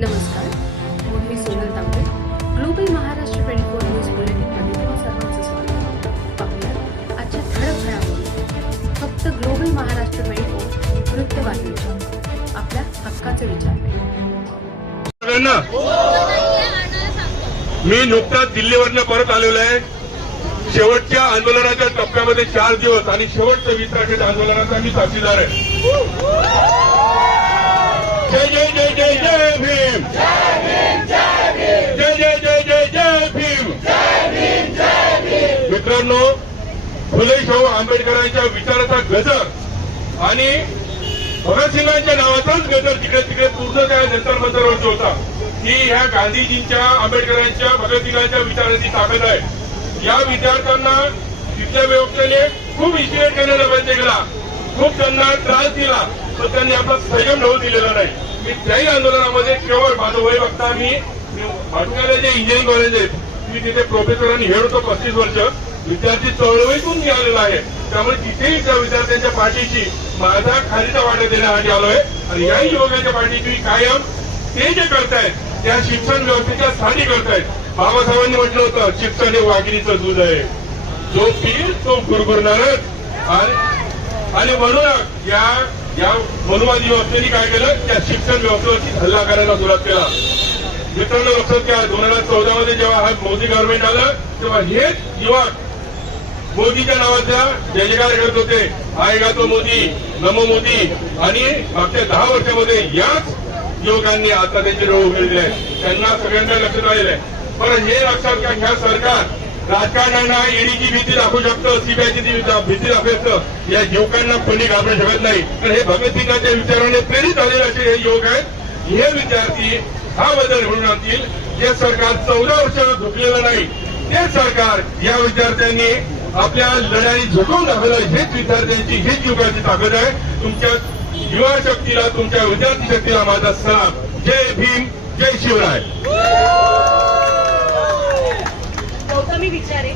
नमस्कार, मी सोनल तांबे. Global Maharashtra 24 news बुलेटिनमध्ये तुम्हा सर्वांचं स्वागत. पाहूया आजच्या ठळक घडामोडी. फक्त ग्लोबल महाराष्ट्र 24 वृत्तवाहिनीच्या आपल्या हक्काचे विचार. मी नुकताच दिल्लीवरनं परत आलेलो आहे. शेवटच्या आंदोलनाच्या टप्प्यामध्ये 4 दिवस आणि शेवटच्या 20 तारखेच्या आंदोलनाचा मी साक्षीदार आहे. जय जय जय जय जय भीम, जय जय जय जय जय भीम. मित्रांनो, फुले शाहू आंबेडकरांच्या विचाराचा गजर आणि भगतसिंगांच्या नावाचाच गजर तिकडे तिकडे पूर्ण त्या जंतर मंतरवरती होता. ही ह्या गांधीजींच्या, आंबेडकरांच्या, भगतसिंगांच्या विचाराची ताकद आहे. या विद्यार्थ्यांना तिथल्या व्यवस्थेने खूप इन्स्टिगेट करण्याचा प्रयत्न केला, खूप त्यांना त्रास दिला, पण त्यांनी आपला संयम ढवू दिलेला नाही. मी त्याही आंदोलनामध्ये केवळ माझं वय बघता मी भाटुंगाला जे इंजिनिअरिंग कॉलेज आहेत, मी तिथे प्रोफेसर आणि हेड होतो 35 वर्ष. विद्यार्थी चळवळीतून मी आलेला आहे. त्यामुळे तिथेही त्या विद्यार्थ्यांच्या पाठीशी माझा खालीचा वाटा देण्यासाठी आलोय आणि याही युवकांच्या पाठीशी कायम ते जे करतायत त्या शिक्षण व्यवस्थेच्या साठी करतायत. बाबासाहेबांनी म्हटलं होतं, शिक्षण हे वाघिणीचं दूध आहे, जो पीर तो गुरगुरणारच. आणि म्हणून या मनुवादी व्यवस्थेने काय केलं, त्या शिक्षण व्यवस्थेवरती हल्ला करायला सुरुवात केला. मित्रांनो, लक्षात घ्या, 2014 मध्ये जेव्हा हा मोदी गव्हर्नमेंट आलं तेव्हा हेच युवक मोदीच्या नावाचा जय जयकार करत होते. आएगा तो मोदी, नमो मोदी. आणि मागच्या 10 वर्षामध्ये याच युवकांनी आता त्यांचे डोळे उघडले आहेत. त्यांना सगळ्यांना लक्षात आलेलं आहे. पण हे लक्षात घ्या, ह्या सरकार राजकारण्यांना ईडीची भीती दाखवू शकतं, सीबीआयची भीती दाखवू शकतं, या युवकांना कोणी घाबरू शकत नाही. पण हे भगतसिंगांच्या विचाराने प्रेरित झालेले असे हे युवक आहेत. हे विद्यार्थी हा बदल घडवून आणतील. जे सरकार 14 वर्ष झुकलेलं नाही, ते सरकार या विद्यार्थ्यांनी आपल्या लढाई झुकवून दाखवलं. हेच विद्यार्थ्यांची, हेच युवकांची ताकद आहे. तुमच्या युवा शक्तीला, तुमच्या विद्यार्थी शक्तीला माझा सलाम. जय भीम, जय शिवराय. गौतमी विचारे.